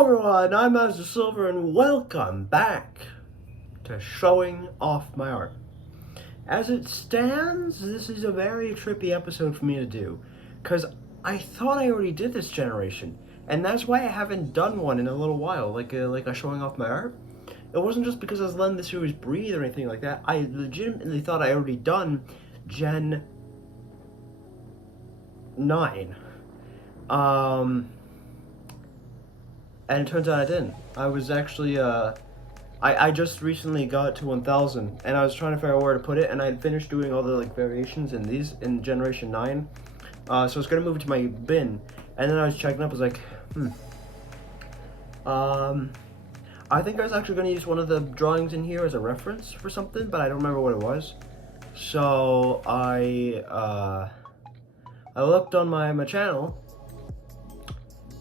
Hello everyone, I'm Master Silver and welcome back to showing off my art. As it stands, this is a very trippy episode for me to do, because I thought I already did this generation, and that's why I haven't done one in a little while, like a showing off my art. It wasn't just because I was letting the series breathe or anything like that. I legitimately thought I already done Gen 9. And it turns out I didn't. I was actually, I just recently got to 1000, and I was trying to figure out where to put it, and I had finished doing all the, variations in these, in Generation 9. So I was gonna move it to my bin, and then I was checking up, I was like, I think I was actually gonna use one of the drawings in here as a reference for something, but I don't remember what it was. So I looked on my channel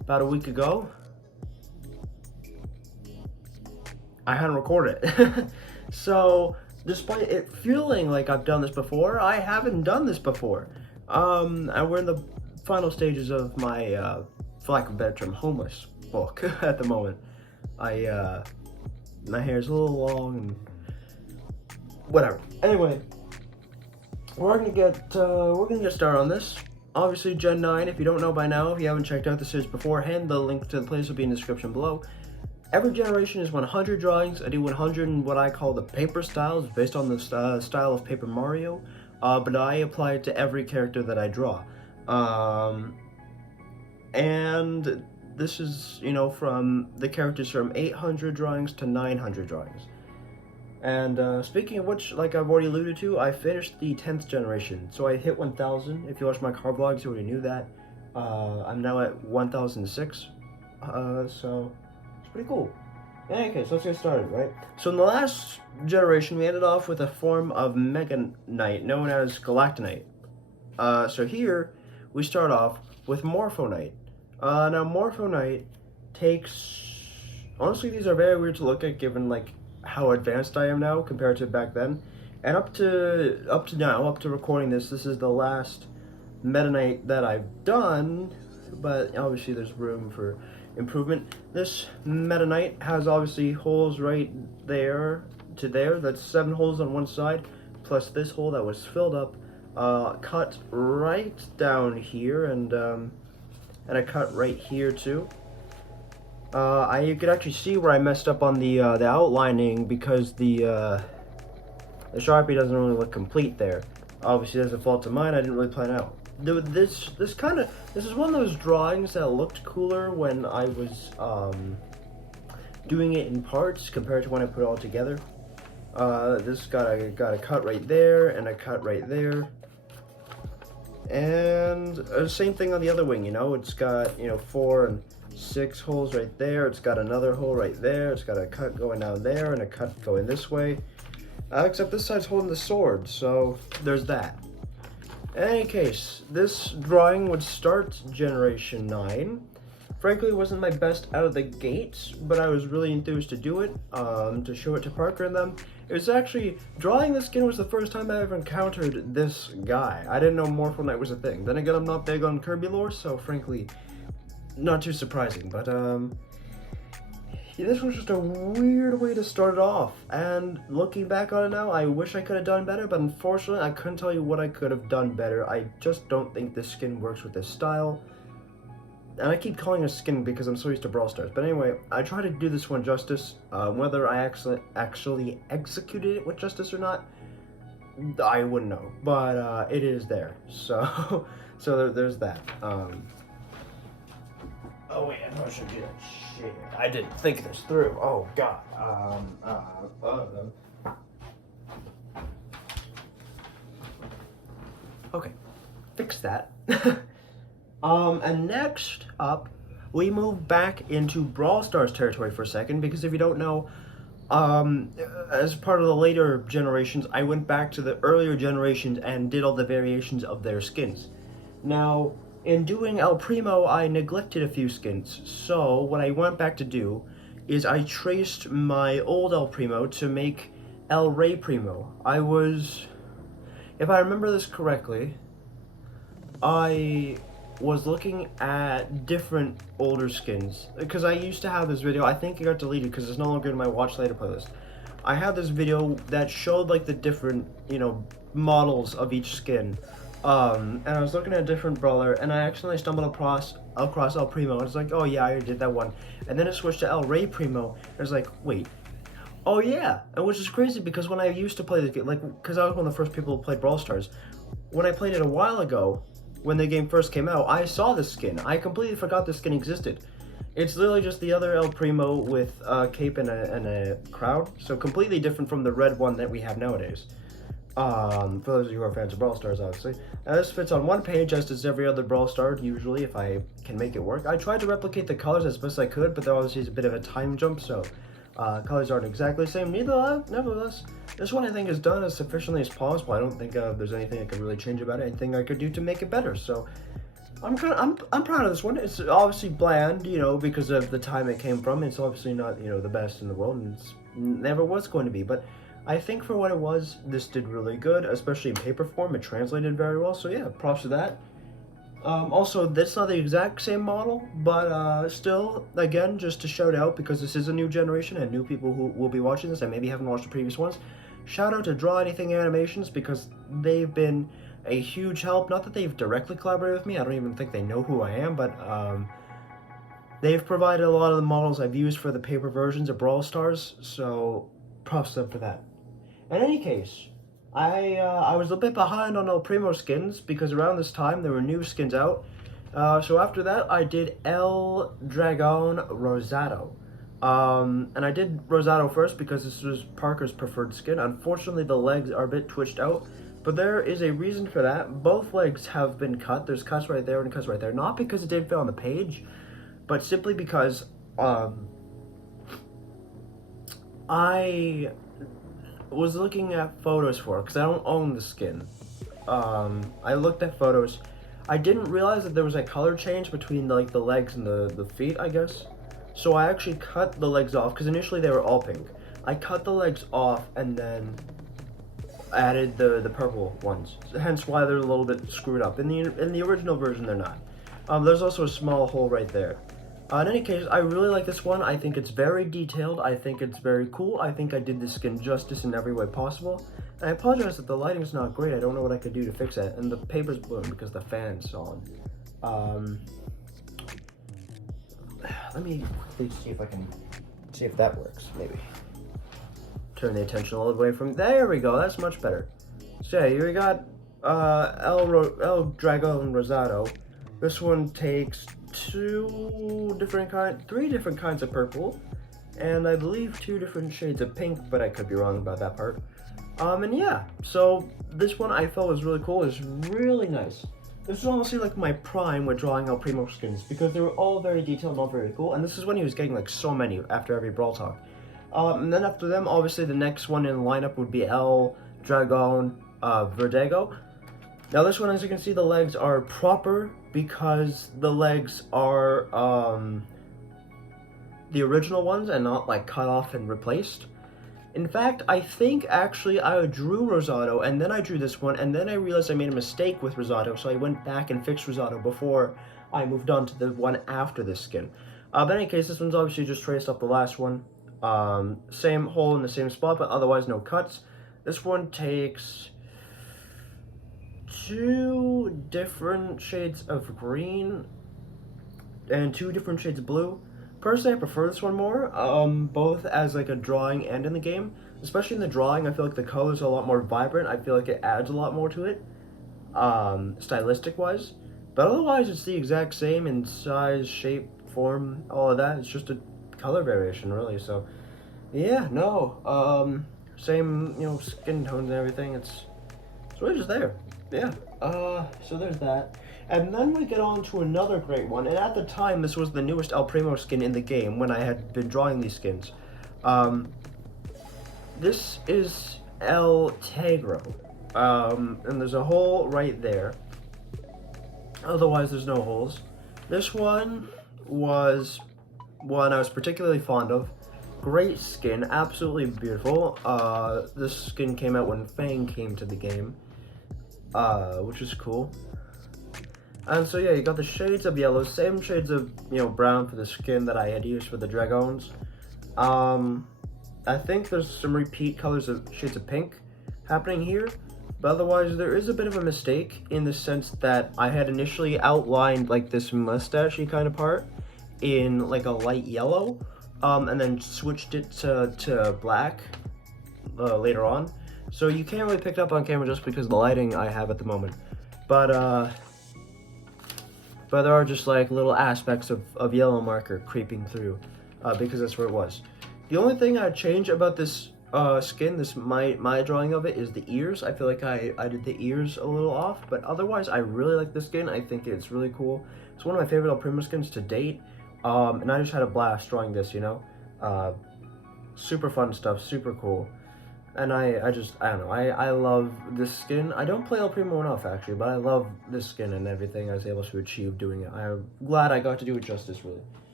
about a week ago. I hadn't recorded it. So, despite it feeling like I've done this before, I haven't done this before. And we're in the final stages of my, for lack of a better term, homeless book at the moment. My hair's a little long and whatever. Anyway, we're gonna get started on this. Obviously, Gen 9, if you don't know by now, if you haven't checked out the series beforehand, the link to the place will be in the description below. Every generation is 100 drawings. I do 100 in what I call the paper styles, based on the style of Paper Mario, but I apply it to every character that I draw. And this is, from the characters from 800 drawings to 900 drawings. And speaking of which, like I've already alluded to, I finished the 10th generation. So I hit 1000. If you watch my car vlogs, you already knew that. I'm now at 1006. So pretty cool. In any case, let's get started, right? So in the last generation, we ended off with a form of Mega Knight known as Galactonite. So here, we start off with Morpho Knight. Now Morpho Knight takes... Honestly, these are very weird to look at given, how advanced I am now compared to back then. And up to recording this is the last Meta Knight that I've done, but obviously there's room for improvement. This Meta Knight has obviously holes right there to there. That's 7 holes on one side, plus this hole that was filled up, cut right down here, and a cut right here too. You could actually see where I messed up on the outlining because the Sharpie doesn't really look complete there. Obviously, there's a fault of mine. I didn't really plan out. This is one of those drawings that looked cooler when I was doing it in parts compared to when I put it all together. This got a cut right there and a cut right there, and same thing on the other wing. It's got 4 and 6 holes right there. It's got another hole right there. It's got a cut going down there and a cut going this way. Except this side's holding the sword, so there's that. In any case, this drawing would start Generation 9. Frankly, it wasn't my best out of the gate, but I was really enthused to do it, to show it to Parker and them. It was actually, drawing this skin was the first time I ever encountered this guy. I didn't know Morpho Knight was a thing. Then again, I'm not big on Kirby lore, so frankly, not too surprising, but this was just a weird way to start it off, and looking back on it now, I wish I could have done better, but unfortunately, I couldn't tell you what I could have done better. I just don't think this skin works with this style, and I keep calling it skin because I'm so used to Brawl Stars. But anyway, I tried to do this one justice. Whether I actually executed it with justice or not, I wouldn't know, but it is there, so there's that. Oh wait, I probably should do that. Shit, I didn't think this through. Oh god. Okay, fix that. And next up, we move back into Brawl Stars territory for a second, because if you don't know, as part of the later generations, I went back to the earlier generations and did all the variations of their skins. Now, in doing El Primo, I neglected a few skins, so what I went back to do is I traced my old El Primo to make El Rey Primo. If I remember this correctly, I was looking at different older skins, because I used to have this video. I think it got deleted because it's no longer in my watch later playlist. I had this video that showed like the different, models of each skin. And I was looking at a different brawler, and I accidentally stumbled across El Primo. I was like, oh yeah, I already did that one. And then it switched to El Rey Primo. I was like, wait, oh yeah. And which is crazy, because when I used to play the game, like, because I was one of the first people who played Brawl Stars, when I played it a while ago, when the game first came out, I saw this skin. I completely forgot this skin existed. It's literally just the other El Primo with a cape and a crowd, so completely different from the red one that we have nowadays. For those of you who are fans of Brawl Stars, obviously. Now, this fits on one page, as does every other Brawl Star, usually, if I can make it work. I tried to replicate the colors as best I could, but there obviously is a bit of a time jump, so colors aren't exactly the same. Nevertheless, this one I think is done as sufficiently as possible. I don't think there's anything I could really change about it, anything I could do to make it better, so I'm proud of this one. It's obviously bland, because of the time it came from. It's obviously not, the best in the world, and it's never was going to be, but I think for what it was, this did really good, especially in paper form. It translated very well, so yeah, props to that. Also, that's not the exact same model, but still, again, just to shout out, because this is a new generation and new people who will be watching this and maybe haven't watched the previous ones, shout out to Drawanything Animations, because they've been a huge help. Not that they've directly collaborated with me, I don't even think they know who I am, but they've provided a lot of the models I've used for the paper versions of Brawl Stars, so props to them for that. In any case, I was a bit behind on El Primo skins, because around this time there were new skins out. So after that, I did El Dragon Rosado. And I did Rosado first because this was Parker's preferred skin. Unfortunately, the legs are a bit twitched out, but there is a reason for that. Both legs have been cut. There's cuts right there and cuts right there. Not because it didn't fit on the page, but simply because I was looking at photos for it, because I don't own the skin. I looked at photos. I didn't realize that there was a color change between the legs and the feet, I guess. So I actually cut the legs off, because initially they were all pink. I cut the legs off and then added the purple ones. Hence why they're a little bit screwed up. In the original version, they're not. There's also a small hole right there. In any case, I really like this one. I think it's very detailed. I think it's very cool. I think I did the skin justice in every way possible. And I apologize that the lighting's not great. I don't know what I could do to fix it. And the paper's blue because the fan's on. Let me quickly see if I can see if that works, maybe. Turn the attention all the way from, there we go, that's much better. So yeah, here we got El Dragon Rosado. This one takes three different kinds of purple, and I believe 2 different shades of pink, but I could be wrong about that part. And yeah, so this one I felt was really cool. It's really nice. This is honestly like my prime with drawing El Primo skins, because they were all very detailed and all very cool, and this is when he was getting like so many after every Brawl Talk. And then after them, obviously the next one in the lineup would be El Dragon Verdugo. Now this one, as you can see, the legs are proper, because the legs are the original ones and not like cut off and replaced. In fact, I think actually I drew Rosado, and then I drew this one, and then I realized I made a mistake with Rosado, so I went back and fixed Rosado before I moved on to the one after this skin. But in any case, this one's obviously just traced off the last one. Same hole in the same spot, but otherwise no cuts. This one takes 2 different shades of green and 2 different shades of blue. Personally, I prefer this one more, both as like a drawing and in the game. Especially in the drawing, I feel like the colors are a lot more vibrant. I feel like it adds a lot more to it, stylistic wise. But otherwise, it's the exact same in size, shape, form, all of that. It's just a color variation, really. So yeah, no, same, skin tones and everything. It's really just there. Yeah, so there's that. And then we get on to another great one, and at the time this was the newest El Primo skin in the game when I had been drawing these skins. This is El Tegro, and there's a hole right there. Otherwise there's no holes. This one was one I was particularly fond of. Great skin, absolutely beautiful. This skin came out when Fang came to the game, which is cool. And so yeah, you got the shades of yellow, same shades of, you know, brown for the skin that I had used for the dragons. I think there's some repeat colors of shades of pink happening here, but otherwise there is a bit of a mistake in the sense that I had initially outlined like this mustachy kind of part in like a light yellow, and then switched it to black later on. So you can't really pick it up on camera just because of the lighting I have at the moment. But there are just like little aspects of yellow marker creeping through, because that's where it was. The only thing I'd change about this skin, my drawing of it, is the ears. I feel like I did the ears a little off, but otherwise I really like this skin. I think it's really cool. It's one of my favorite El Primo skins to date, and I just had a blast drawing this, you know. Super fun stuff, super cool. And I don't know, I love this skin. I don't play El Primo enough, actually, but I love this skin and everything I was able to achieve doing it. I'm glad I got to do it justice, really.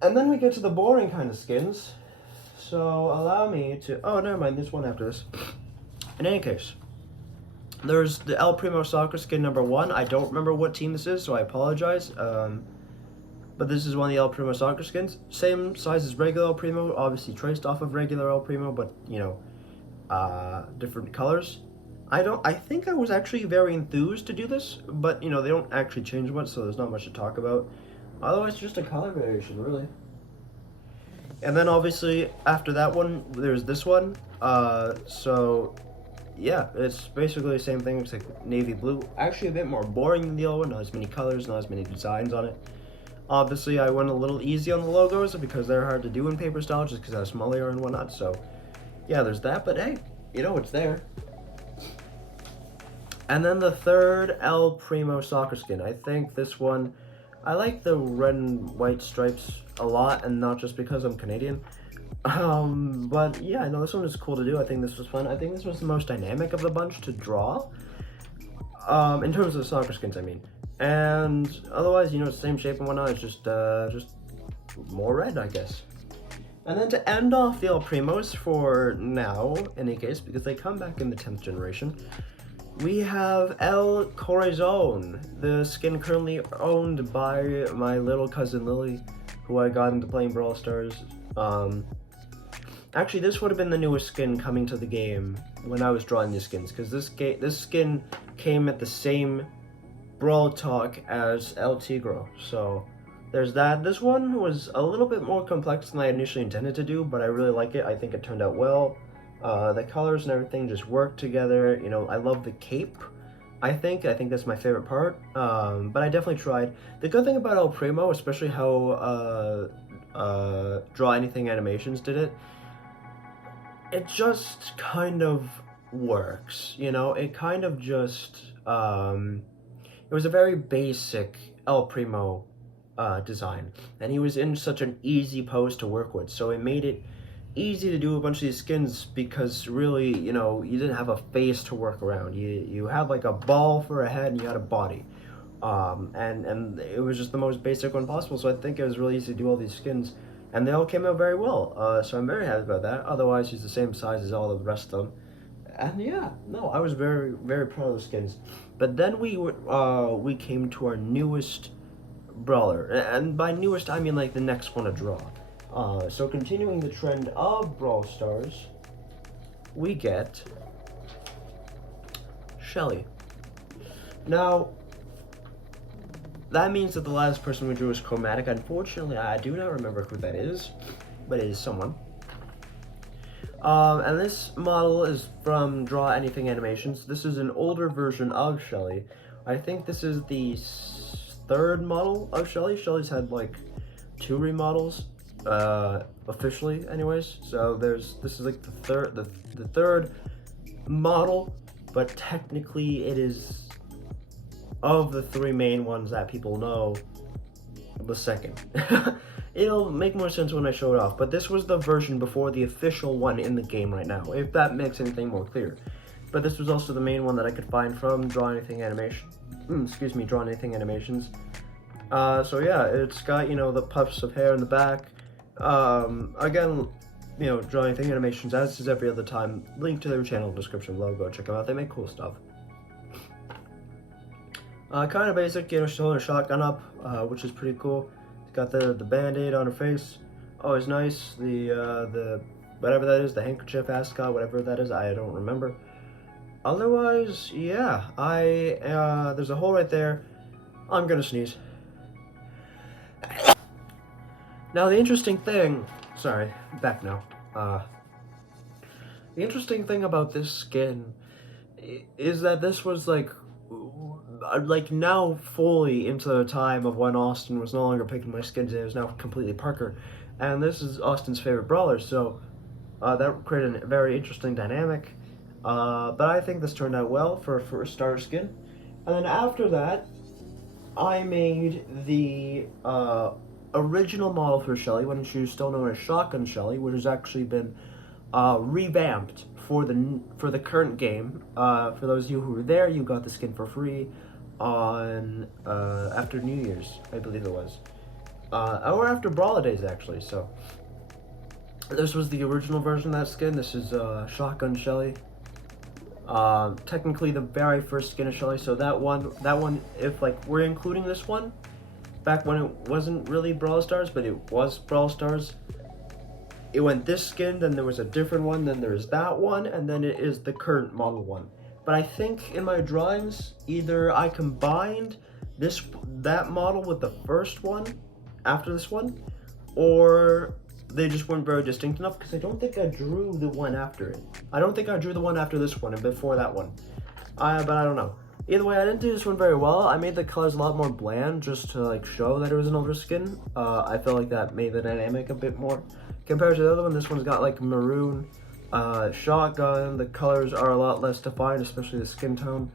And then we get to the boring kind of skins. So allow me to... Oh, never mind, there's one after this. In any case, there's the El Primo soccer skin number 1. I don't remember what team this is, so I apologize. But this is one of the El Primo soccer skins. Same size as regular El Primo, obviously traced off of regular El Primo, but, you know, different colors. I think I was actually very enthused to do this, but, you know, they don't actually change much, so there's not much to talk about. Otherwise, just a color variation, really. And then, obviously, after that one, there's this one. So, yeah, it's basically the same thing, except navy blue. Actually, a bit more boring than the other one. Not as many colors, not as many designs on it. Obviously, I went a little easy on the logos because they're hard to do in paper style, just because how small they are and whatnot. So, yeah, there's that. But hey, you know, it's there. And then the third El Primo soccer skin. I think this one... I like the red and white stripes a lot, and not just because I'm Canadian. But yeah, I know this one was cool to do. I think this was fun. I think this was the most dynamic of the bunch to draw. In terms of soccer skins, I mean. And otherwise, you know, it's the same shape and whatnot. It's just more red, I guess. And then to end off the El Primos for now, in any case, because they come back in the 10th generation, we have El Corazon, the skin currently owned by my little cousin Lily, who I got into playing Brawl Stars. Actually, this would have been the newest skin coming to the game when I was drawing these skins, because this skin came at the same Brawl Talk as El Tigro, so there's that. This one was a little bit more complex than I initially intended to do, but I really like it. I think it turned out well. The colors and everything just work together. You know, I love the cape. I think that's my favorite part. But I definitely tried. The good thing about El Primo, especially how Drawanything Animations did it, it just kind of works. You know, it kind of just it was a very basic El Primo design, and he was in such an easy pose to work with, so it made it easy to do a bunch of these skins because really, you know, you didn't have a face to work around. You had like a ball for a head and you had a body, and it was just the most basic one possible. So I think it was really easy to do all these skins, and they all came out very well. So I'm very happy about that. Otherwise, he's the same size as all of the rest of them, and yeah, no, I was very proud of the skins. But then we came to our newest brawler, and by newest I mean like the next one to draw. So continuing the trend of Brawl Stars, we get Shelly. Now, that means that the last person we drew was Chromatic. Unfortunately, I do not remember who that is, but it is someone. And this model is from Drawanything Animations. This is an older version of Shelly. I think this is the third model of Shelly. Shelly's had like 2 remodels. Officially anyways, so this is like the third model, but technically it is, of the 3 main ones that people know, the second. It'll make more sense when I show it off, but this was the version before the official one in the game right now, if that makes anything more clear. But this was also the main one that I could find from Drawanything Drawanything Animations. So yeah, it's got, you know, the puffs of hair in the back. Again, you know, Drawanything Animations, as is every other time, link to their channel description below. Go check them out, they make cool stuff. Kind of basic, you know, she's holding a shotgun up, which is pretty cool. She's got the band-aid on her face. Always nice. The whatever that is, the handkerchief ascot, whatever that is, I don't remember. Otherwise, yeah, there's a hole right there. I'm gonna sneeze. Now the interesting thing, sorry, back now. The interesting thing about this skin is that this was like now fully into the time of when Austin was no longer picking my skins and it was now completely Parker, and this is Austin's favorite brawler, so that created a very interesting dynamic. But I think this turned out well for a starter skin. And then after that, I made the original model for Shelly when she was still known as Shotgun Shelly, which has actually been revamped for the current game. For those of you who were there, you got the skin for free on after New Year's, I believe it was, or after Brawler Days actually. So this was the original version of that skin. This is Shotgun Shelly. Technically the very first skin of Shelly. So that one, if like we're including this one, back when it wasn't really Brawl Stars, but it was Brawl Stars. It went this skin, then there was a different one, then there's that one, and then it is the current model one. But I think in my drawings, either I combined that model with the first one after this one, or they just weren't very distinct enough, because I don't think I drew the one after it. I don't think I drew the one after this one and before that one. But I don't know. Either way, I didn't do this one very well. I made the colors a lot more bland just to like show that it was an older skin. I felt like that made the dynamic a bit more. Compared to the other one, this one's got like maroon shotgun. The colors are a lot less defined, especially the skin tone.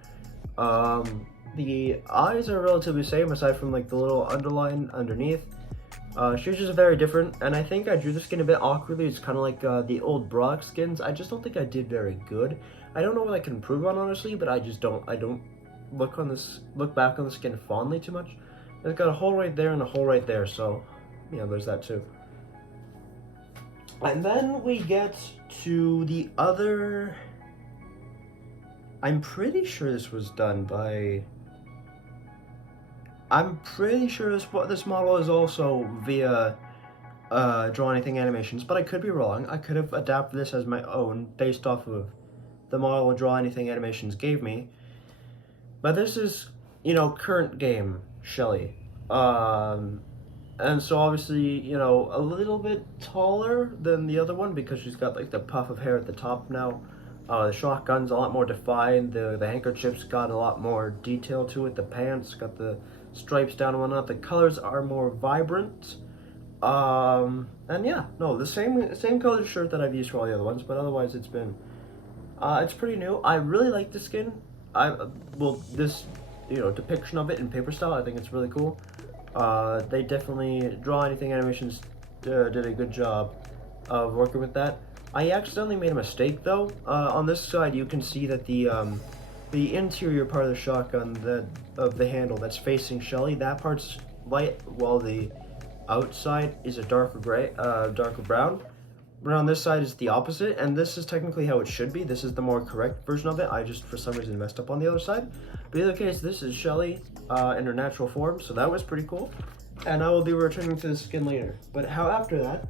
The eyes are relatively same aside from like the little underline underneath. She's just very different, and I think I drew the skin a bit awkwardly. It's kind of like the old Brock skins. I just don't think I did very good. I don't know what I can improve on, honestly, but I don't look back on the skin fondly too much. And it's got a hole right there and a hole right there, so yeah, there's that too. And then we get to the other. I'm pretty sure this was done by. I'm pretty sure this model is also via Drawanything animations, but I could be wrong. I could have adapted this as my own based off of the model Drawanything animations gave me. But this is, you know, current game Shelly. And so obviously, you know, a little bit taller than the other one because she's got like the puff of hair at the top now. The shotgun's a lot more defined. The handkerchief's got a lot more detail to it. The pants got the stripes down and whatnot. The colors are more vibrant. And yeah, no, the same colored shirt that I've used for all the other ones, but otherwise it's been, it's pretty new. I really like the skin. This, you know, depiction of it in paper style, I think it's really cool. They definitely, Drawanything animations did a good job of working with that. I accidentally made a mistake though. On this side, you can see that the interior part of the shotgun, of the handle that's facing Shelly, that part's light, while the outside is a darker gray, darker brown. But on this side is the opposite, and this is technically how it should be. This is the more correct version of it. I just, for some reason, messed up on the other side. But in either case, this is Shelly in her natural form, so that was pretty cool. And I will be returning to the skin later. But how after that,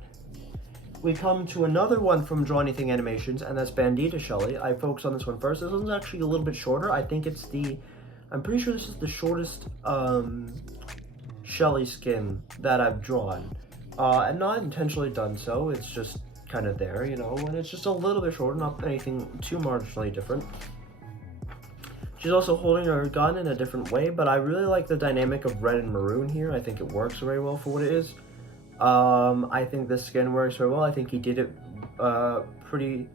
we come to another one from Drawanything Animations, and that's Bandita Shelly. I focus on this one first. This one's actually a little bit shorter. I think it's I'm pretty sure this is the shortest Shelly skin that I've drawn. And not intentionally done so, it's just kind of there, you know, and it's just a little bit shorter, not anything too marginally different. She's also holding her gun in a different way, but I really like the dynamic of red and maroon here. I think it works very well for what it is. I think this skin works very well. I think he did it pretty,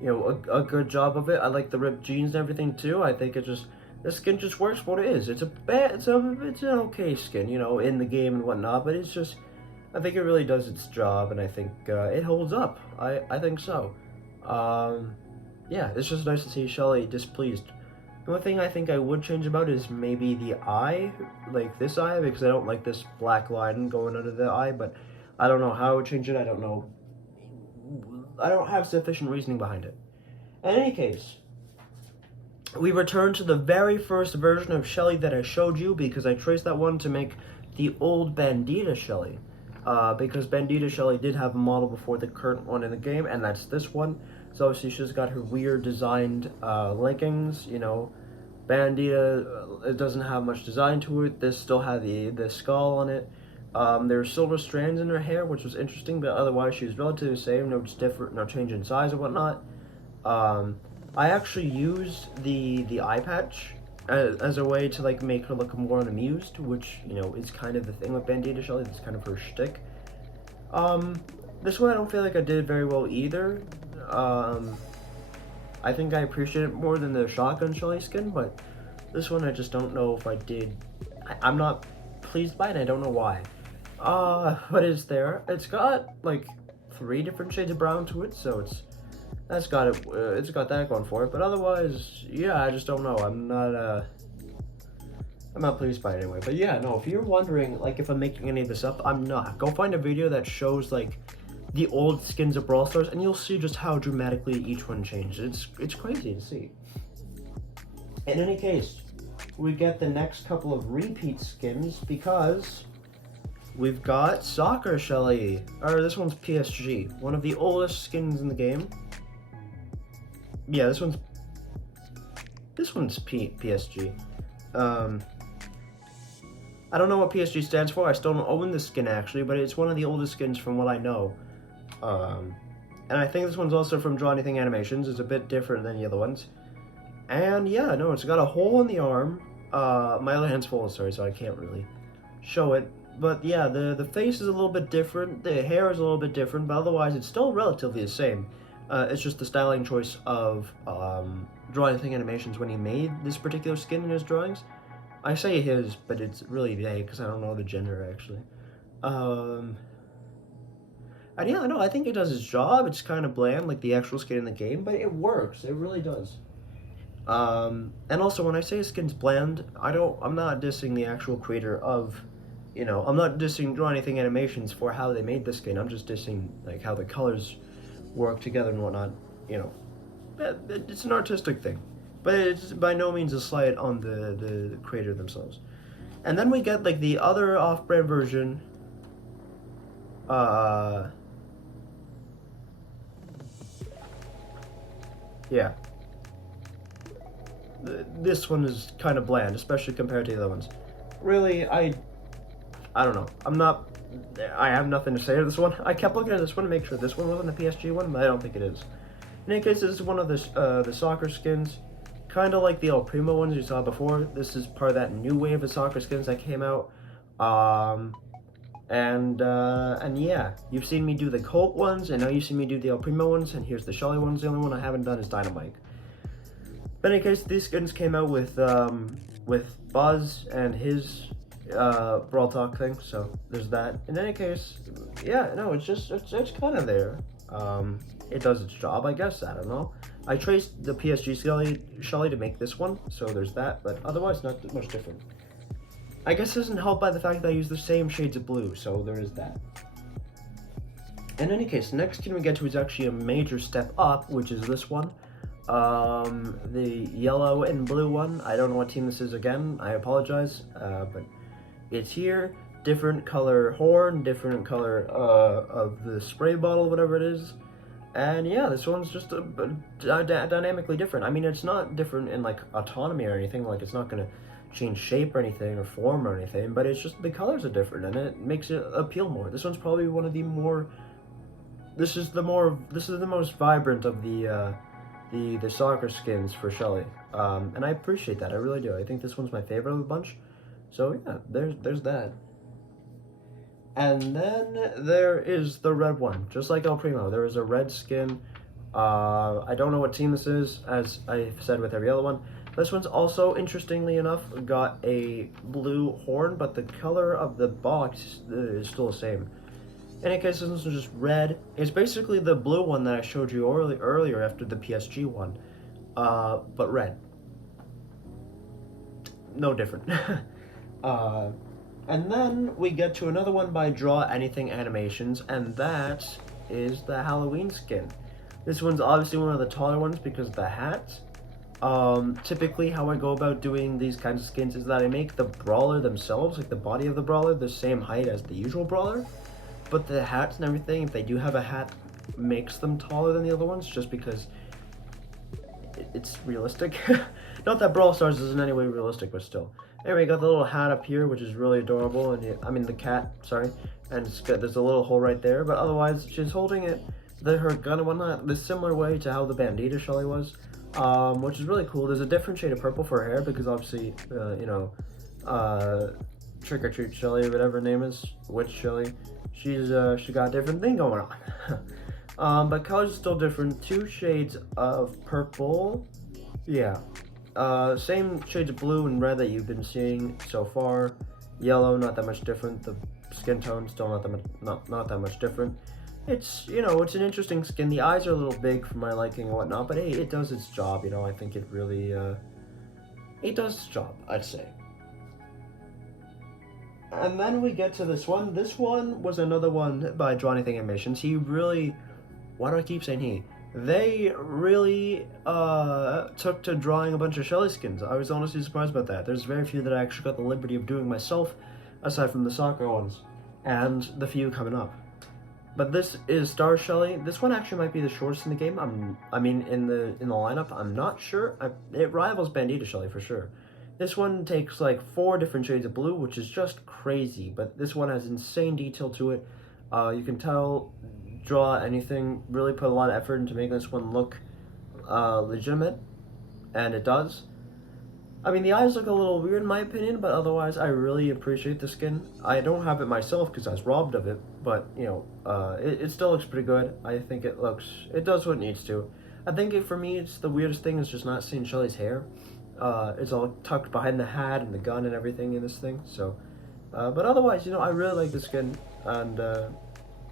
you know, a good job of it. I like the ripped jeans and everything too. I think this skin just works for what it is. It's an okay skin, you know, in the game and whatnot, but it's just, I think it really does its job, and I think it holds up. I think so. Yeah, it's just nice to see Shelly displeased. The only thing I think I would change about is maybe the eye, like this eye, because I don't like this black line going under the eye, but I don't know how I would change it. I don't know. I don't have sufficient reasoning behind it. In any case, we return to the very first version of Shelly that I showed you, because I traced that one to make the old Bandita Shelly. Because Bandita Shelly did have a model before the current one in the game, and that's this one. So obviously she's got her weird designed linkings, you know. Bandita, it doesn't have much design to it. This still had the skull on it. There were silver strands in her hair, which was interesting, but otherwise she was relatively the same. No different, no change in size or whatnot. I actually used the eye patch as a way to like make her look more unamused, which, you know, is kind of the thing with Bandita Shelly. That's kind of her shtick. This one I don't feel like I did very well either. I think I appreciate it more than the Shotgun Shelly skin, but this one I just don't know if I did. I'm not pleased by it, and I don't know why. But it's there. It's got like 3 different shades of brown to it, so it's got that going for it. But otherwise, yeah, I just don't know. I'm not pleased by it anyway. But yeah, no, if you're wondering like if I'm making any of this up, I'm not. Go find a video that shows like the old skins of Brawl Stars, and you'll see just how dramatically each one changed. It's crazy to see. In any case, we get the next couple of repeat skins because we've got Soccer Shelly. Or this one's PSG, one of the oldest skins in the game. Yeah, this one's PSG. I don't know what PSG stands for. I still don't own this skin actually, but it's one of the oldest skins from what I know. And I think this one's also from Drawanything Animations. It's a bit different than the other ones. And yeah, no, it's got a hole in the arm. My other hand's full, sorry, so I can't really show it. But yeah, the face is a little bit different. The hair is a little bit different, but otherwise it's still relatively the same. It's just the styling choice of Drawanything Animations when he made this particular skin in his drawings. I say his, but it's really they, because I don't know the gender actually. And yeah, no, I think it does its job. It's kind of bland, like the actual skin in the game, but it works. It really does. And also, when I say a skin's bland, I'm not dissing the actual creator of, you know, I'm not dissing Drawanything Animations for how they made the skin. I'm just dissing, like, how the colors work together and whatnot, you know. It's an artistic thing. But it's by no means a slight on the creator themselves. And then we get, like, the other off-brand version, yeah. This one is kind of bland, especially compared to the other ones. Really, I don't know. I have nothing to say to this one. I kept looking at this one to make sure this one wasn't the PSG one, but I don't think it is. In any case, this is one of the soccer skins. Kind of like the El Primo ones you saw before. This is part of that new wave of soccer skins that came out. And yeah, you've seen me do the Colt ones, and now you've seen me do the El Primo ones, and here's the Shelly ones. The only one I haven't done is Dynamite. But in any case, these skins came out with Buzz and his Brawl Talk thing, so there's that. In any case, yeah, no, it's kind of there. It does its job, I guess. I don't know. I traced the PSG Shelly to make this one, so there's that, but otherwise not much different. I guess it isn't helped by the fact that I use the same shades of blue, so there is that. In any case, next skin we get to is actually a major step up, which is this one. The yellow and blue one. I don't know what team this is again, I apologize, but it's here. Different color horn, different color of the spray bottle, whatever it is. And yeah, this one's just dynamically different. I mean, it's not different in like autonomy or anything, like it's not gonna change shape or anything or form or anything, but it's just the colors are different and it makes it appeal more. This one's probably one of the more, this is the most vibrant of the soccer skins for Shelly. And I appreciate that, I really do. I think this one's my favorite of the bunch. So yeah, there's that. And then there is the red one, just like El Primo. There is a red skin. I don't know what team this is, as I've said with every other one. This one's also, interestingly enough, got a blue horn, but the color of the box is still the same. In any case, this one's just red. It's basically the blue one that I showed you earlier after the PSG one, but red. No different. And then we get to another one by Drawanything Animations, and that is the Halloween skin. This one's obviously one of the taller ones because of the hat. Typically how I go about doing these kinds of skins is that I make the brawler themselves, like the body of the brawler, the same height as the usual brawler, but the hats and everything, if they do have a hat, makes them taller than the other ones, just because it's realistic. Not that Brawl Stars is in any way realistic, but still. Anyway, you got the little hat up here, which is really adorable, and I mean the cat, sorry, and it's got, there's a little hole right there, but otherwise she's holding it, her gun and whatnot, the similar way to how the Bandita Shelly was, which is really cool. There's a different shade of purple for her hair because obviously, Trick or Treat Shelly, or whatever her name is, Witch Shelly, she got a different thing going on. But colors still different. 2 shades of purple. Yeah. Same shades of blue and red that you've been seeing so far. Yellow, not that much different. The skin tone still not that much different. It's, it's an interesting skin. The eyes are a little big for my liking and whatnot, but hey, it does its job, I think it really, it does its job, I'd say. And then we get to this one. This one was another one by Drawanything Animations. He really, why do I keep saying he? They really took to drawing a bunch of Shelly skins. I was honestly surprised about that. There's very few that I actually got the liberty of doing myself, aside from the soccer ones, and the few coming up. But this is Star Shelly. This one actually might be the shortest in the game. I mean, in the lineup, I'm not sure. It rivals Bandita Shelly for sure. This one takes like 4 different shades of blue, which is just crazy. But this one has insane detail to it. You can tell, draw anything, really put a lot of effort into making this one look legitimate, and it does. I mean, the eyes look a little weird in my opinion, but otherwise I really appreciate the skin. I don't have it myself because I was robbed of it, but it still looks pretty good. I think it does what it needs to. I think for me, it's the weirdest thing is just not seeing Shelly's hair. It's all tucked behind the hat and the gun and everything in this thing. So, but otherwise, I really like the skin, and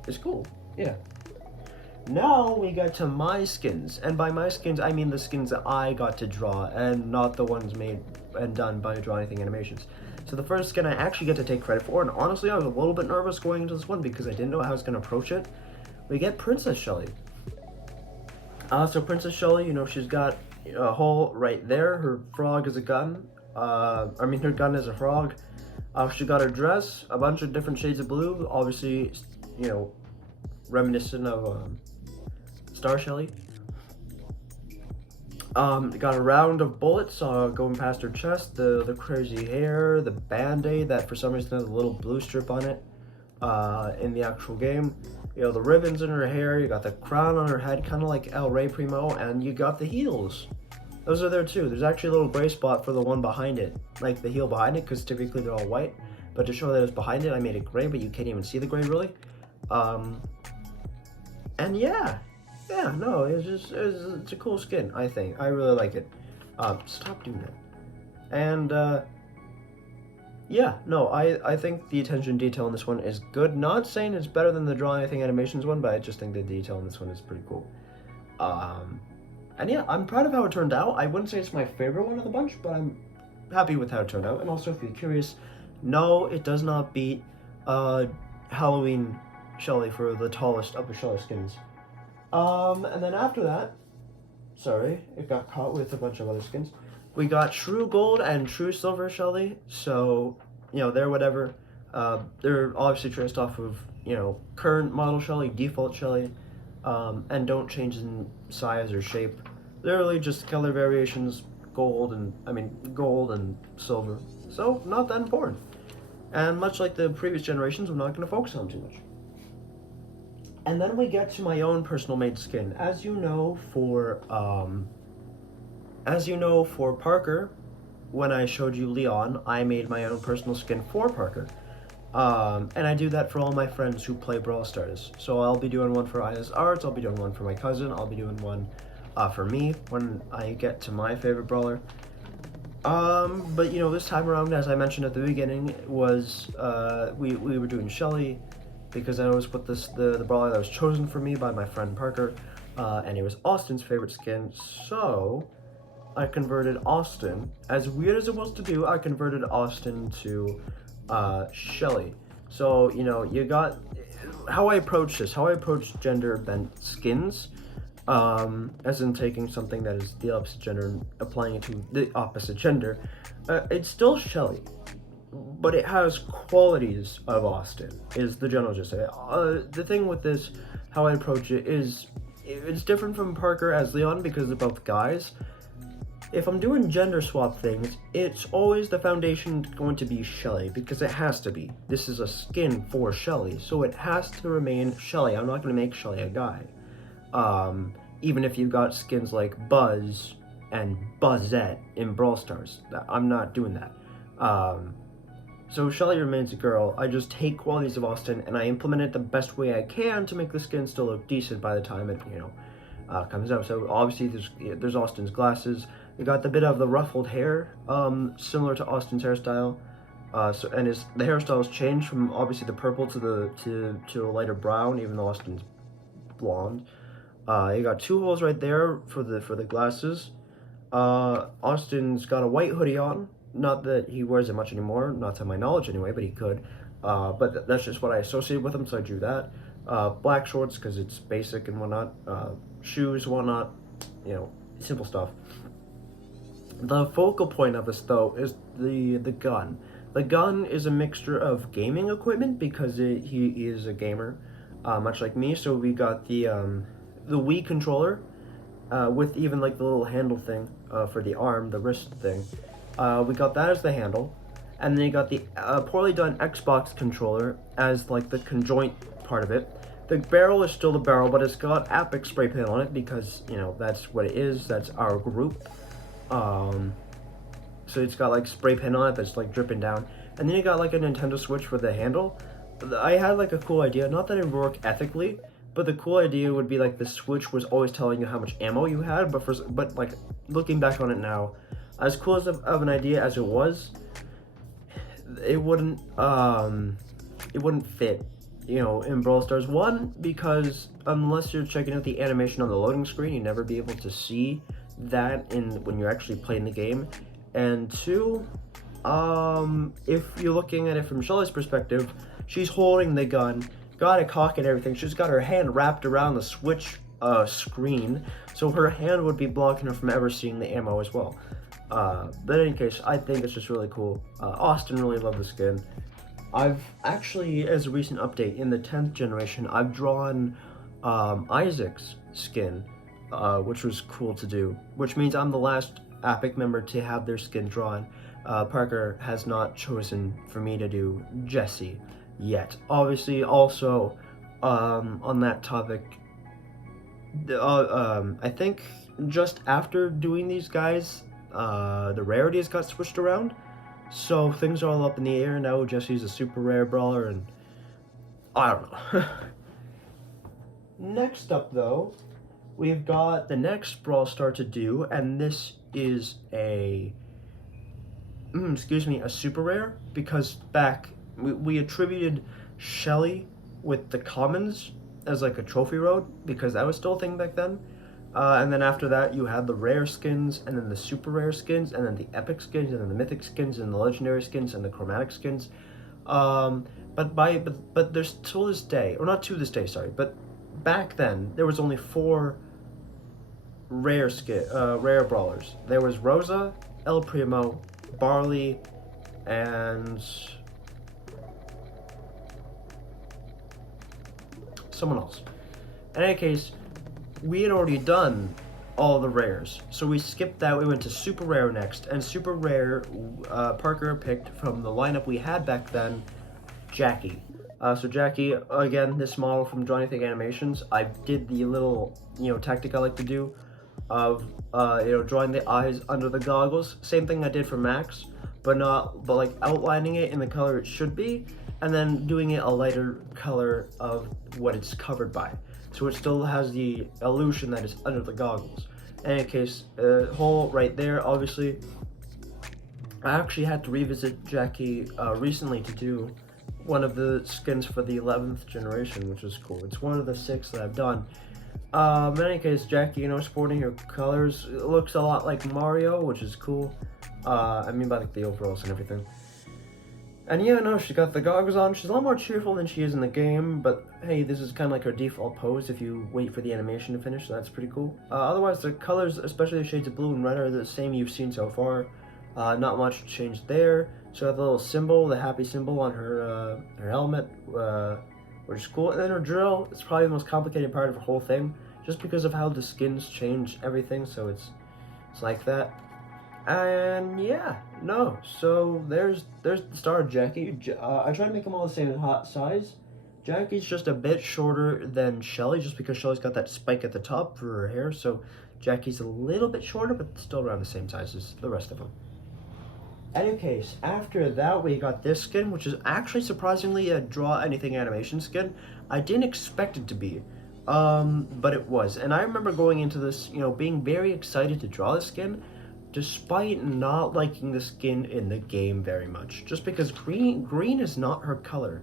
it's cool. Yeah. Now we get to my skins, and by my skins I mean the skins that I got to draw, and not the ones made and done by Drawanything Animations. So the first skin I actually get to take credit for, and honestly I was a little bit nervous going into this one because I didn't know how I was going to approach it. We get Princess Shelly. So Princess Shelly, she's got a hole right there. Her frog is a gun. Her gun is a frog. She got her dress, a bunch of different shades of blue, obviously, reminiscent of Star Shelly. Got a round of bullets going past her chest, the crazy hair, the band-aid that for some reason has a little blue strip on it in the actual game. The ribbons in her hair, you got the crown on her head, kind of like El Rey Primo, and you got the heels. Those are there too. There's actually a little gray spot for the one behind it, like the heel behind it, because typically they're all white. But to show that it's behind it, I made it gray, but you can't even see the gray really. And yeah, no, it's a cool skin, I think. I really like it. Stop doing that. And, yeah, no, I think the attention to detail in this one is good. Not saying it's better than the Drawanything Animations one, but I just think the detail in this one is pretty cool. And yeah, I'm proud of how it turned out. I wouldn't say it's my favorite one of the bunch, but I'm happy with how it turned out. And also, if you're curious, no, it does not beat Halloween Shelly for the tallest of the Shelly skins. And then after that, sorry, it got caught with a bunch of other skins. We got True Gold and True Silver Shelly. So, they're whatever. They're obviously traced off of, current model Shelly, default Shelly, and don't change in size or shape. Literally just color variations, gold and silver. So, not that important. And much like the previous generations, I'm not going to focus on too much. And then we get to my own personal made skin. As you know, for Parker, when I showed you Leon, I made my own personal skin for Parker. And I do that for all my friends who play Brawl Stars. So I'll be doing one for Aya's Arts, I'll be doing one for my cousin, I'll be doing one for me when I get to my favorite brawler. But this time around, as I mentioned at the beginning, was we were doing Shelly, because I was with the brawler that was chosen for me by my friend Parker, and it was Austin's favorite skin, so I converted Austin. As weird as it was to do, I converted Austin to Shelly. So, you got how I approach gender bent skins as in taking something that is the opposite gender and applying it to the opposite gender. It's still Shelly, but it has qualities of Austin, is the general gist of it. The thing with this, how I approach it, is it's different from Parker as Leon because they're both guys. If I'm doing gender swap things, it's always the foundation going to be Shelly, because it has to be. This is a skin for Shelly, so it has to remain Shelly. I'm not going to make Shelly a guy. Even if you got skins like Buzz and Buzzette in Brawl Stars. I'm not doing that. So Shelly remains a girl. I just take qualities of Austin and I implement it the best way I can to make the skin still look decent by the time it, comes out. So obviously there's Austin's glasses. We got the bit of the ruffled hair, similar to Austin's hairstyle. The hairstyle's changed from obviously the purple to a lighter brown, even though Austin's blonde. You got 2 holes right there for the glasses. Austin's got a white hoodie on. Not that he wears it much anymore, not to my knowledge anyway, but he could. But that's just what I associate with him, so I drew that. Black shorts because it's basic and whatnot. Shoes, whatnot. Simple stuff. The focal point of this, though, is the gun. The gun is a mixture of gaming equipment because he is a gamer, much like me. So we got the Wii controller with even like the little handle thing for the arm, the wrist thing. We got that as the handle, and then you got the poorly done Xbox controller as like the conjoint part of it. The barrel is still the barrel, but it's got Epic spray paint on it because that's what it is. That's our group. So it's got like spray paint on it that's like dripping down, and then you got like a Nintendo Switch for the handle. I had like a cool idea, not that it would work ethically, but the cool idea would be like the Switch was always telling you how much ammo you had, but like looking back on it now, as cool as of an idea as it was, it wouldn't fit, in Brawl Stars. One, because unless you're checking out the animation on the loading screen, you'd never be able to see that when you're actually playing the game. And 2, if you're looking at it from Shelly's perspective, she's holding the gun, got a cock and everything. She's got her hand wrapped around the Switch screen, so her hand would be blocking her from ever seeing the ammo as well. But in any case, I think it's just really cool. Austin really loved the skin. I've actually, as a recent update, in the 10th generation, I've drawn Isaac's skin, which was cool to do, which means I'm the last Epic member to have their skin drawn. Parker has not chosen for me to do Jesse yet. Obviously, also, on that topic, I think just after doing these guys, the rarities got switched around, so things are all up in the air now. Jesse's a super rare brawler, and I don't know. Next up, though, we've got the next Brawl Star to do, and this is a super rare, because we attributed Shelly with the commons as like a trophy road, because that was still a thing back then. And then after that, you had the rare skins, and then the super rare skins, and then the epic skins, and then the mythic skins, and the legendary skins, and the chromatic skins. But there's till this day, or not to this day, sorry, but back then there was only 4 rare brawlers. There was Rosa, El Primo, Barley, and someone else. In any case, we had already done all the rares, so we skipped that. We went to super rare next, and super rare, Parker picked from the lineup we had back then, Jackie. So Jackie, again, this model from Drawanything Animations. I did the little, tactic I like to do of, drawing the eyes under the goggles. Same thing I did for Max, but like outlining it in the color it should be, and then doing it a lighter color of what it's covered by. So it still has the illusion that it's under the goggles. In any case, hole right there, obviously. I actually had to revisit Jackie recently to do one of the skins for the 11th generation, which is cool. It's one of the 6 that I've done. In any case, Jackie, sporting her colors, it looks a lot like Mario, which is cool. I mean by like the overalls and everything. And yeah, no, she got the goggles on. She's a lot more cheerful than she is in the game, but hey, this is kind of like her default pose if you wait for the animation to finish, so that's pretty cool. Otherwise, the colors, especially the shades of blue and red, are the same you've seen so far. Not much changed there. So the little symbol, the happy symbol on her helmet, which is cool. And then her drill, it's probably the most complicated part of the whole thing, just because of how the skins change everything, so it's like that. And yeah, no. So there's the star of Jackie. I try to make them all the same hot size. Jackie's just a bit shorter than Shelly, just because Shelly's got that spike at the top for her hair. So Jackie's a little bit shorter, but still around the same size as the rest of them. Any case, after that we got this skin, which is actually surprisingly a Drawanything animation skin. I didn't expect it to be, but it was. And I remember going into this, being very excited to draw this skin, despite not liking the skin in the game very much, just because green is not her color.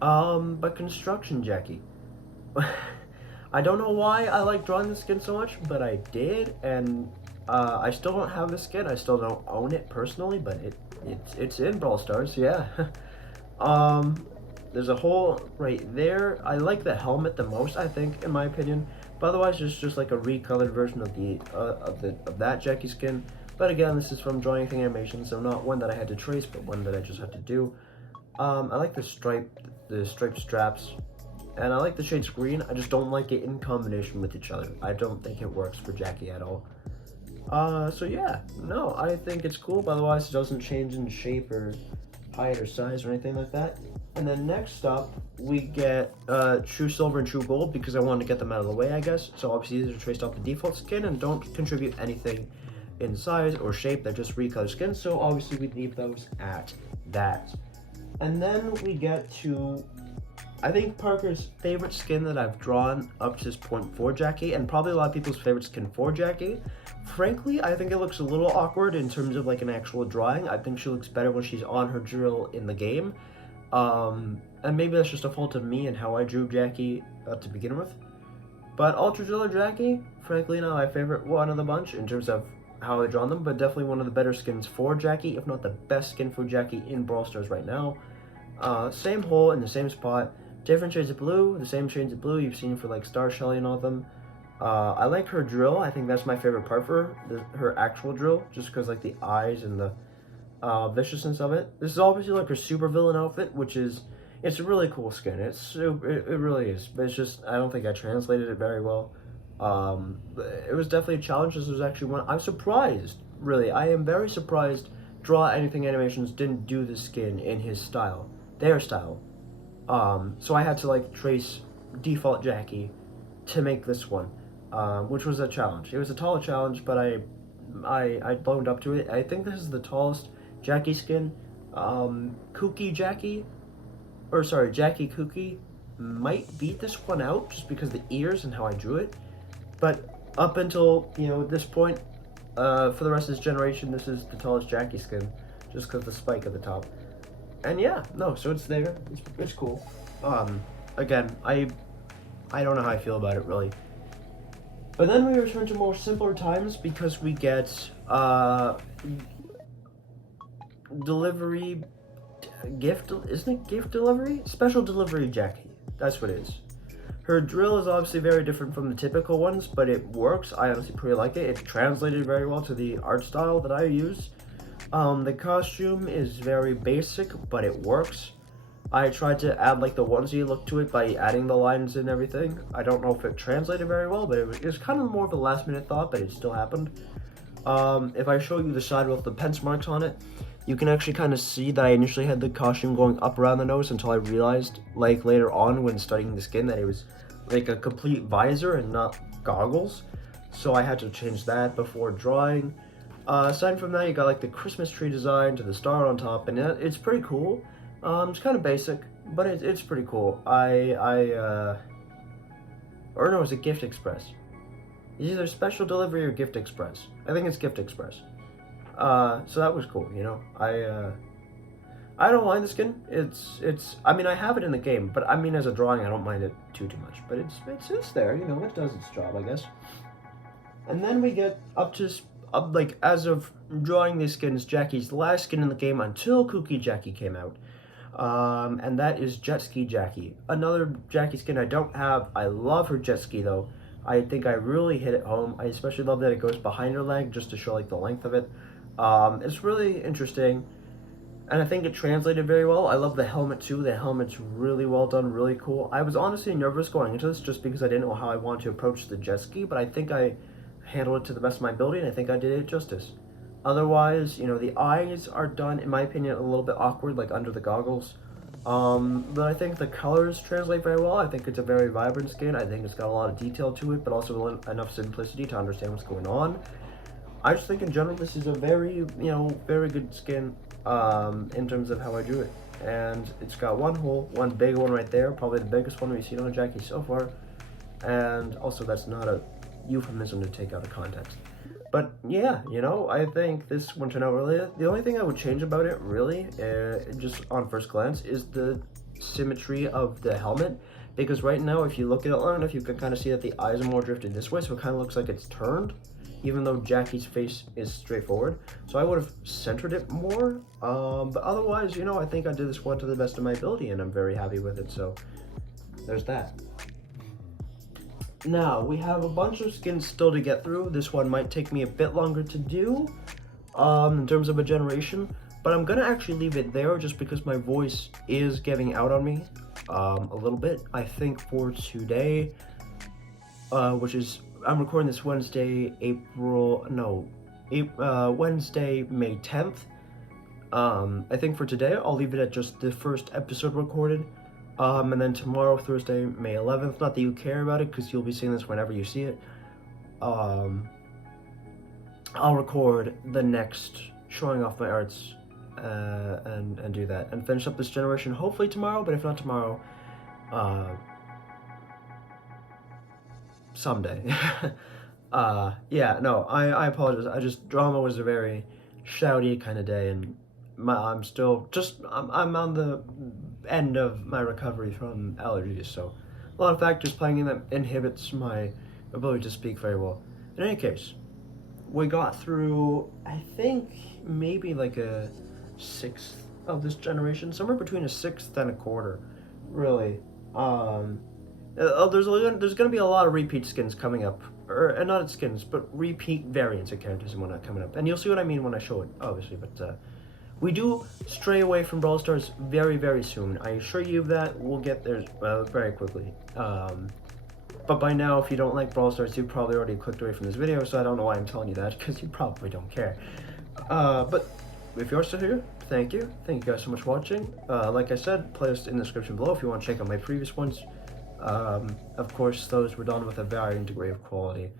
But Construction Jackie. I don't know why I like drawing the skin so much, but I did, and I still don't have the skin. I still don't own it personally, but it's in Brawl Stars, yeah. um, there's a hole right there. I like the helmet the most, I think, in my opinion. But otherwise, it's just like a recolored version of that Jackie skin. But again, this is from Drawanything Animation, so not one that I had to trace, but one that I just had to do. I like the striped straps, and I like the shades green. I just don't like it in combination with each other. I don't think it works for Jackie at all. So yeah, no, I think it's cool, but otherwise it doesn't change in shape or height or size or anything like that. And then next up, we get True Silver and True Gold, because I wanted to get them out of the way, I guess. So obviously these are traced off the default skin and don't contribute anything in size or shape. They're just recolored skins, so obviously we leave those at that. And then we get to, I think, Parker's favorite skin that I've drawn up to this point for Jackie, and probably a lot of people's favorite skin for Jackie. Frankly, I think it looks a little awkward in terms of like an actual drawing. I think she looks better when she's on her drill in the game. And maybe that's just a fault of me and how I drew Jackie to begin with. But Ultra Driller Jackie, frankly, not my favorite one of the bunch in terms of how I drawn them, but definitely one of the better skins for Jackie, if not the best skin for Jackie in Brawl Stars right now. Same hole in the same spot, different shades of blue, the same shades of blue you've seen for like Star Shelly and all of them. I like her drill. I think that's my favorite part for her actual drill, just because like the eyes and the viciousness of it. This is obviously like her super villain outfit, which is, it's a really cool skin. It really is, but it's just, I don't think I translated it very well. It was definitely a challenge. This was actually one, I'm surprised, really. I am very surprised Drawanything Animations didn't do the skin in his style, their style. So I had to like trace default Jackie to make this one, which was a challenge. It was a tall challenge, but I boned up to it. I think this is the tallest Jackie skin. Kooky Jackie, or sorry, Jackie Kooky might beat this one out just because of the ears and how I drew it. But up until, this point, for the rest of this generation, this is the tallest Jackie skin, just because of the spike at the top. And yeah, no, so it's there. It's cool. Again, I don't know how I feel about it, really. But then we return to more simpler times because we get delivery, gift, isn't it gift delivery? Special delivery Jackie, that's what it is. Her drill is obviously very different from the typical ones, but it works. I honestly pretty like it. It's translated very well to the art style that I use. The costume is very basic, but it works. I tried to add like the onesie look to it by adding the lines and everything. I don't know if it translated very well, but it was kind of more of a last minute thought, but it still happened. If I show you the side with the pencil marks on it, you can actually kind of see that I initially had the costume going up around the nose until I realized, like later on when studying the skin, that it was like a complete visor and not goggles. So I had to change that before drawing. Aside from that, you got like the Christmas tree design to the star on top, and it's pretty cool. It's kind of basic, but it's pretty cool. Or no, it's a Gift Express. It's either Special Delivery or Gift Express. I think it's Gift Express. So that was cool, I don't mind the skin. I mean, I have it in the game, but I mean, as a drawing, I don't mind it too much. But it's there, it does its job, I guess. And then we get up to, like, as of drawing these skins, Jackie's last skin in the game until Kooky Jackie came out. And that is Jet Ski Jackie. Another Jackie skin I don't have. I love her jet ski though. I think I really hit it home. I especially love that it goes behind her leg just to show like the length of it. It's really interesting, and I think it translated very well. I love the helmet too. The helmet's really well done, really cool. I was honestly nervous going into this just because I didn't know how I wanted to approach the jet ski, but I think I handled it to the best of my ability, and I think I did it justice. Otherwise, the eyes are done, in my opinion, a little bit awkward, like under the goggles. But I think the colors translate very well. I think it's a very vibrant skin. I think it's got a lot of detail to it, but also enough simplicity to understand what's going on. I just think in general this is a very, very good skin in terms of how I drew it. And it's got one hole, one big one right there, probably the biggest one we've seen on a Jackie so far. And also that's not a euphemism to take out of context. But yeah, I think this one turned out really. The only thing I would change about it, really, just on first glance, is the symmetry of the helmet. Because right now, if you look at it long enough, you can kind of see that the eyes are more drifted this way, so it kind of looks like it's turned, even though Jackie's face is straightforward. So I would have centered it more. But otherwise, I think I did this one to the best of my ability, and I'm very happy with it. So there's that. Now, we have a bunch of skins still to get through. This one might take me a bit longer to do, in terms of a generation, but I'm gonna actually leave it there just because my voice is giving out on me, a little bit. I think for today, which is, I'm recording this Wednesday, Wednesday, May 10th. I think for today, I'll leave it at just the first episode recorded. And then tomorrow, Thursday, May 11th, not that you care about it, because you'll be seeing this whenever you see it, I'll record the next showing off my arts, and do that, and finish up this generation, hopefully tomorrow, but if not tomorrow, someday. Yeah, no, I apologize, drama was a very shouty kind of day, and I'm on the end of my recovery from allergies, so a lot of factors playing in that inhibits my ability to speak very well. In any case, we got through, I think, maybe like a sixth of this generation, somewhere between a sixth and a quarter, really. There's gonna be a lot of repeat skins coming up, or not skins, but repeat variants of characters and whatnot coming up, and you'll see what I mean when I show it, obviously, but we do stray away from Brawl Stars very, very soon. I assure you of that. We'll get there very quickly. But by now, if you don't like Brawl Stars, you probably already clicked away from this video, so I don't know why I'm telling you that, because you probably don't care. But if you're still here, thank you. Thank you guys so much for watching. Like I said, playlist in the description below if you want to check out my previous ones. Of course, those were done with a varying degree of quality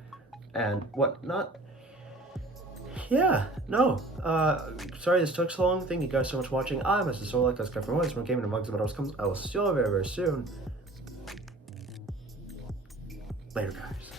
and whatnot. Yeah, no, sorry this took so long. Thank you guys so much for watching. I'm Mr. Soul, like I was from Woods, from Gaming and Mugs about else comes. I will see you all very, very soon. Later, guys.